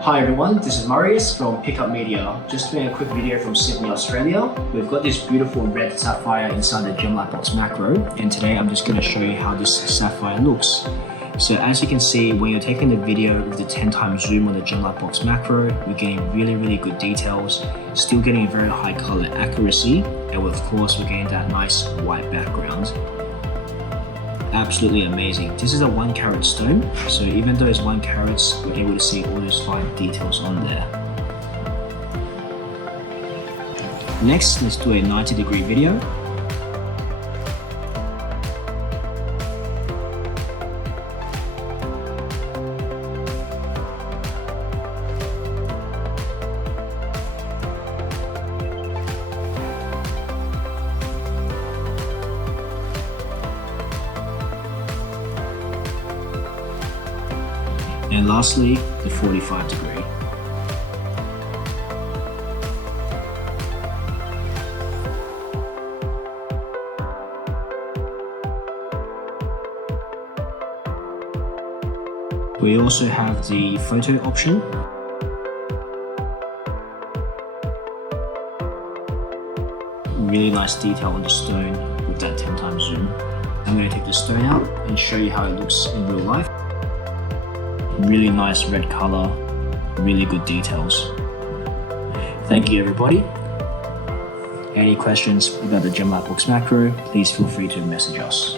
Hi everyone, this is Marius from Pickup Media. Just doing a quick video from Sydney, Australia. We've got this beautiful red sapphire inside the GemLightbox Macro, and today I'm just going to show you how this sapphire looks. So as you can see, when you're taking the video with the 10x zoom on the GemLightbox Macro, you're getting really good details, still getting a very high color accuracy, and of course we're getting that nice white background. Absolutely amazing. This is a 1 carat stone, so even though it's 1 carat, we're able to see all those fine details on there. Next, let's do a 90-degree video. And lastly, the 45 degree. We also have the photo option. Really nice detail on the stone with that 10x zoom. I'm going to take the stone out and show you how it looks in real life. Really nice red color, really good details. Thank you everybody. Any questions about the GemLightbox Macro, please feel free to message us.